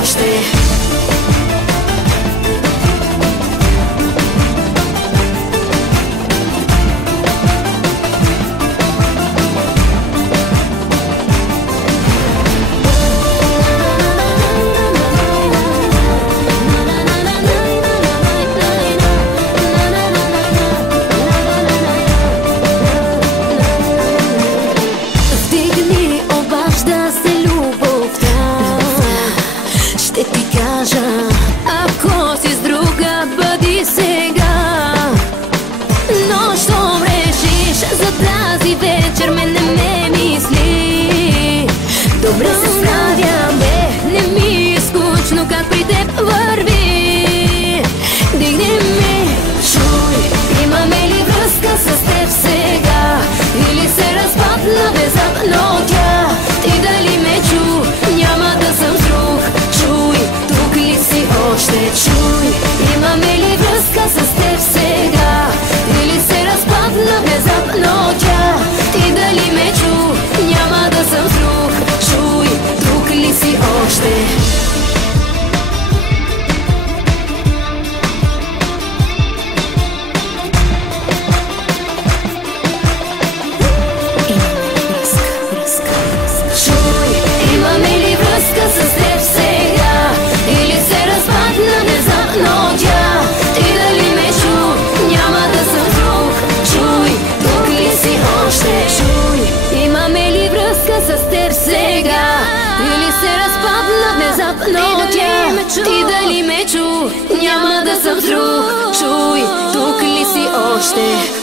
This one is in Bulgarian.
още. Ако си с друга, бъди сега. Но щом решиш за тази вечер, не ме мисли. Добре се справям, не ми е скучно как при теб върви. Дигни ми, чуй, имаме ли връзка с теб сега? Или се разпадна внезапно тя? Ти дали ме чу? Няма да съм с друг. Чуй, тук ли си още? Чуй, имаме ли връзка с теб сега? Или се разпадна внезапно тя? Ти дали ме чу? Няма да съм с друг. Чуй, тук ли си още? Но тя, ти дали ме чу? Няма да съм с друг. Чуй, тук ли си още?